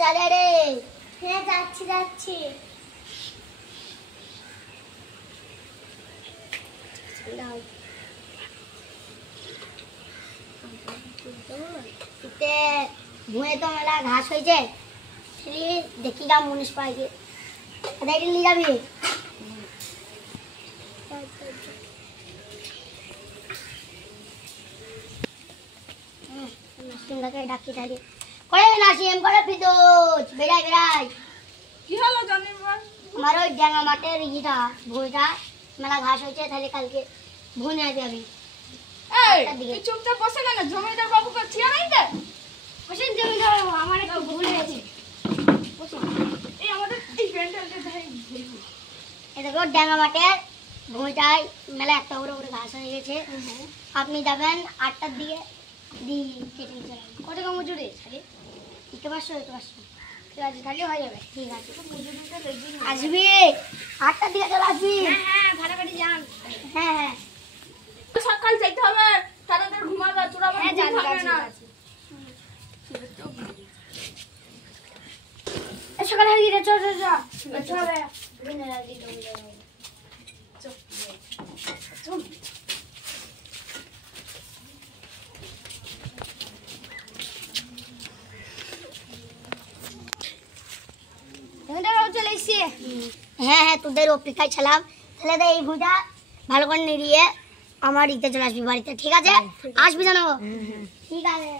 চলে রে। হ্যাঁ যাচ্ছি যাচ্ছি। ভুঁয়ে তো মেলা ঘাস হয়েছে, দেখি গা মুনিশ পাইকে দেখি নিয়ে যাবি। ডাকি ডাকি করে নাসিম করে ফিদোজ বেড়াই বেড়াই। কি হলো জানিস বল? আমার ওই ডাঙ্গা মাঠের ইটা ভুঁইটা মেলা ঘাস হয়েছে, তাহলে কালকে ভুঁয়ে নিয়ে যাবি। এই তুই চুপচাপ বসে কেন? জমিদার বাবুকে ছিয়া নাই দে। বসেন জমিদার বাবু, আমার একটু ভুল হয়েছে। এই আমাদের এই প্যান্ডেলটা ধাই ঘুরবি। এই দেখো ডাঙ্গা মাঠের ভুঁইটায় মেলা একটা করে করে ঘাস হয়ে গেছে। আপনি যাবেন 8টার দিকে কেটে নিতে যাবেন। কত টাকা মজুরি শাড়ি? দিতে পারছো? দিতে পারছো? ঠিক আছে, তাহলে হয়ে যাবে। ঠিক আছে, আসবি 8টার দিকে চলে আসবি। হ্যাঁ ফাটাফাটি যান। হ্যাঁ হ্যাঁ সকাল যাইতে হবে, তাড়াতাড়ি ঘুমাবে, তোরা আবার ঘুমাবে না। সকালে হয়ে গেছে, চল চল চল হবে। চলে এসছি। হ্যাঁ হ্যাঁ তোদের অপেক্ষায় ছিলাম। তাহলে এই ভুঁটা ভালো করে নিয়ে আমার ইতে চলে আসবি বাড়িতে। ঠিক আছে? আসবি জানো? ঠিক আছে,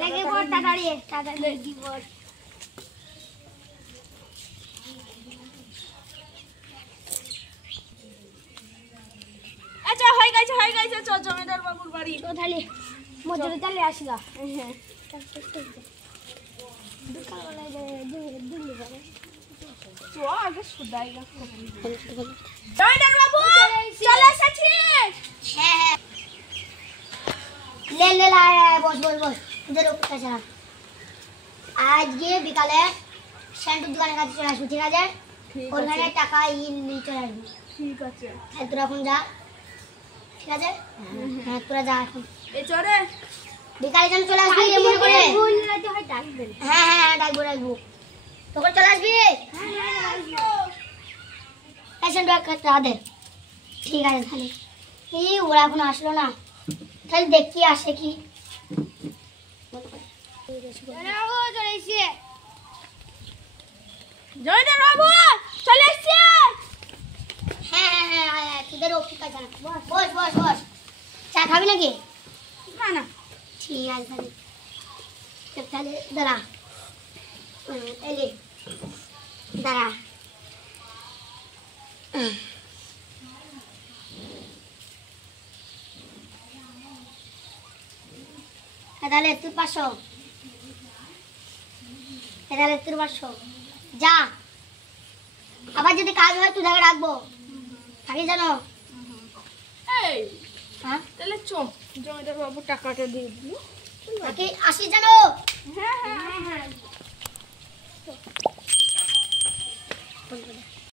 লেগে পড় তাড়াতাড়ি তাড়াতাড়ি লেগে পড়। আচ্ছা হয়ে গেছে চল জমিদার বাবুর বাড়ি। তো তাহলে মজুরি তাহলে আসিলা। হ্যাঁ চল আগে সুদাই গা। জমিদার বাবু চলে এসেছি। হ্যাঁ লে লে লা বস বস বস তোদের অপেক্ষায় ছিলাম। আজকে বিকালে সেন্টুর দোকানের কাছে চলে আসবি। ঠিক আছে? ওখানে টাকা নিয়ে চলে আসবি। ঠিক আছে। হ্যাঁ তোরা এখন যা। ঠিক আছে? হ্যাঁ তোরা যা এখন। এ চরে বিকালে যেন চলে আসবি মনে করে। হ্যাঁ হ্যাঁ ডাকবো ডাকবো, তখন চলে আসবি। পেশেন্ট দে। ঠিক আছে তাহলে। এই ওরা এখন আসলো না, তাহলে দেখি আসে কি। জমিদার বাবু চলে এসেছি। হ্যাঁ হ্যাঁ হ্যাঁ হ্যাঁ তোদের অপেক্ষা জানা। বস বস বস, চা খাবি নাকি? না না ঠিক আছে তাহলে। তাহলে দাঁড়া, এলে দাঁড়া। তাহলে তুই 500, তাহলে তুই 500 যা। আবার যদি কাজ হয় তুই তাকে রাখবো, থাকি জানো? এই হ্যাঁ তাহলে চল জমিদার বাবু টাকাটা দিয়ে দিল। থাকি আসি জানো? হ্যাঁ হ্যাঁ হ্যাঁ।